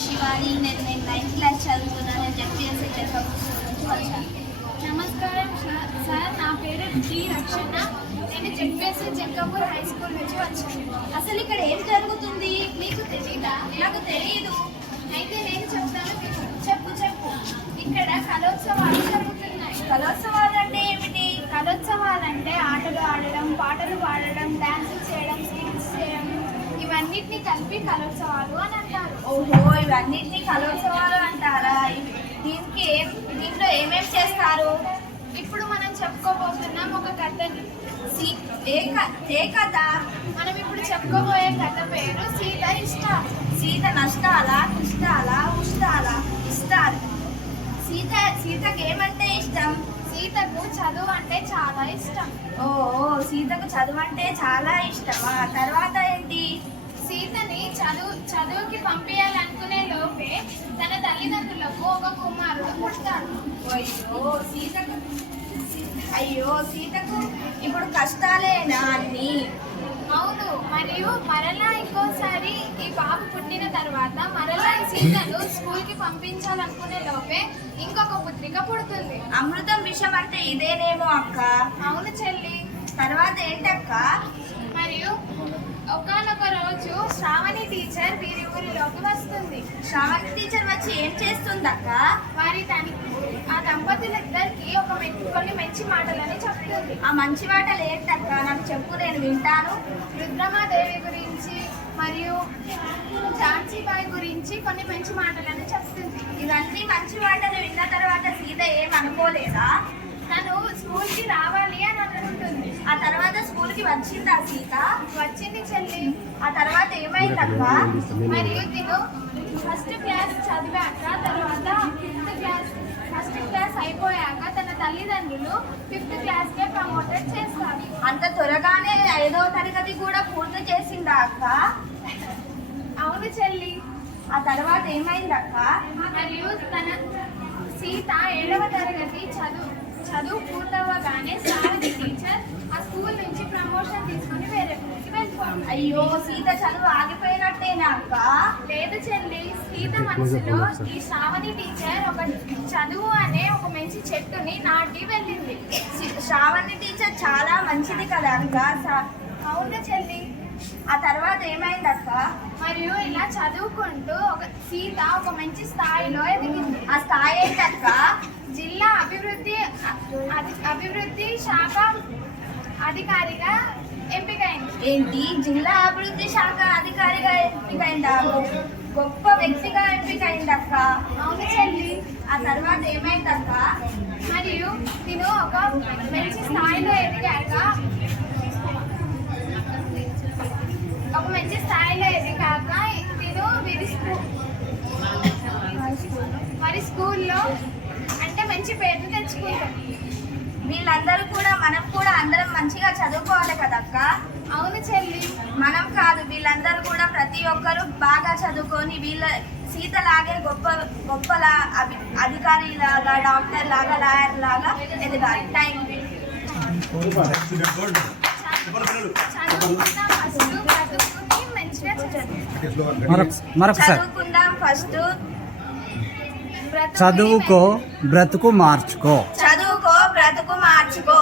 శివాని, నేను 9th class చదువుతున్నాను. జెడ్పీఎస్సీ checkup నుంచి వచ్చాను. నమస్కారం సార్, నా పేరు డి రక్షణ. నేను జెడ్పీఎస్సీ జంకపూర్ హై స్కూల్ నుంచి వచ్చాను. అసలు ఇక్కడ ఏం జరుగుతుంది మీకు తెలీదా? నాకు తెలియదు, అయితే నేను చెప్తాను. చెప్పు. ఇక్కడ కలోత్సవాలు జరుగుతున్నాయి. కళోత్సవాలు అంటే ఏమిటి? కలోత్సవాలు అంటే ఆటలు ఆడడం, పాటలు పాడడం, డాన్సులు చేయడం, స్కిట్స్ చేయడం, ఇవన్నిటిని కలిపి కలోత్సవాలు అని అంటారు. ఓహో, ఇవన్నిటిని కళోత్సవాలు అంటారా? దీంట్లో ఏమేమి చేస్తారు? ఇప్పుడు మనం చెప్పుకోబోతున్నాం ఒక కథని. ఏ కథ? మనం ఇప్పుడు చెప్పుకోబోయే కథ పేరు సీత ఇష్టాలు. సీత నష్టాలా, కష్టాలా, ఇష్టాలు? సీతకి ఏమంటే ఇష్టం? సీతకు చదువు అంటే చాలా ఇష్టం. ఓ, సీతకు చదువు అంటే చాలా ఇష్టమా? తర్వాత ఏంటి? సీతని చదువుకి పంపించాలనుకునే లోపే తన తల్లిదండ్రులకు ఒక కుమారుడు పుడతాడు. అయ్యో సీతకు ఇప్పుడు కష్టాలేనా అన్ని? అవును, మరియు మరలా ఇంకోసారి ఈ బాబు పుట్టిన తర్వాత మరలా ఈ సీతను స్కూల్కి పంపించాలనుకునే లోపే ఇంకొక పుత్రిక పుడుతుంది. అమృతం విషయం అంటే ఇదేనేమో అక్క. అవును చెల్లి. తర్వాత ఏంటక్క? మరియు ఒకానొక రోజు శ్రావణి టీచర్ వీరి ఊరిలోకి వస్తుంది. శ్రావణి టీచర్ వచ్చి ఏం చేస్తుంది అక్క? ఆ దంపతులిద్దరికి కొన్ని మంచి మాటలని చెప్తుంది. ఆ మంచి మాటలు ఏంటక్క? నాకు చెప్పు, నేను వింటాను. రుద్రమాదేవి గురించి మరియు ఝాన్సీబాయి గురించి కొన్ని మంచి మాటలని చెప్తుంది. ఇవన్నీ మంచి మాటలు విన్న తర్వాత సీత ఏం అనుకోలేదా? తను స్కూల్కి రావాలి అని అనుకుంటుంది. ఆ తర్వాత స్కూల్కి వచ్చిందా సీత? వచ్చింది చెల్లి. ఆ తర్వాత ఏమైందక్క? మరియు తిను ఫస్ట్ క్లాస్ చదివాక తర్వాత ఫస్ట్ క్లాస్ అయిపోయాక తన తల్లిదండ్రులు 5th క్లాస్కే ప్రమోటెడ్ చేస్తారు. అంత త్వరగానే 5వ తరగతి కూడా పూర్తి చేసిందా అక్క? అవును చెల్లి. ఆ తర్వాత ఏమైందక్క? మరియు తన సీత 7వ తరగతి చదువు పూర్తవగానే శ్రావణి టీచర్ ఆ స్కూల్ నుంచి ప్రమోషన్ తీసుకుని వేరే ఊరికి వెళ్ళిపోయింది. అయ్యో, సీత చదువు ఆగిపోయినట్టేనా అక్క? లేదు చెల్లి, సీత మనసులో ఈ శ్రావణి టీచర్ ఒక చదువు అనే ఒక మంచి చెట్టుని నాటి వెళ్ళింది. శ్రావణి టీచర్ చాలా మంచిది కదా అక్క? అవును చెల్లి. ఆ తర్వాత ఏమైందక్క? మరియు ఇలా చదువుకుంటూ సీత ఒక మంచి స్థాయిలో ఎదిగింది. ఆ స్థాయి ఏంటక్క? జిల్లా అభివృద్ధి శాఖ అధికారిగా ఎంపికైంది. ఏంటి, జిల్లా అభివృద్ధి శాఖ అధికారిగా ఎంపికైందా? గొప్ప వ్యక్తిగా ఎంపికైందక్క. అవును చెల్లి. ఆ తర్వాత ఏమైందక్క? మరియు తిను ఒక మంచి స్థాయిలో ఎదిగాక తిను మరి స్కూల్లో అంటే మంచి పేరు తెచ్చుకుంటాం. వీళ్ళందరూ కూడా మనం కూడా అందరం మంచిగా చదువుకోవాలి కదక్క? అవును చెల్లి. మనం కాదు, వీళ్ళందరూ కూడా ప్రతి ఒక్కరు బాగా చదువుకొని వీళ్ళ సీతలాగే గొప్పలా అధికారి లాగా, డాక్టర్ లాగా, లాయర్ లాగా ఎదగాలి. Thank you. చదువుకుందాం ఫస్ట్. చదువుకో బ్రతుకు మార్చుకో. చదువుకో బ్రతుకు మార్చుకో.